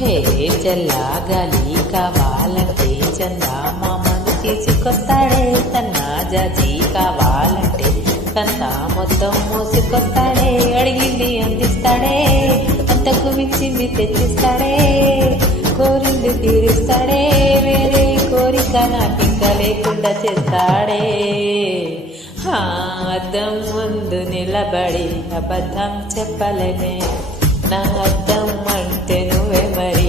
హే చల్లా గాలి కావాలంటే చందమామను తీసుకొస్తాడే, తన్నా జాజి కావాలంటే కంతా మొత్తం మోసుకొస్తాడే, అడిగింది అందిస్తాడే, అంతకు మించింది తెచ్చిస్తాడే, కోరింది తీరుస్తాడే, వేరే కోరిక నాకింక లేకుండా చేస్తాడే. అద్దం ముందు నిలబడి అబద్ధం చెప్పలేనే, నా అద్దం అంటే నువ్వే మరి.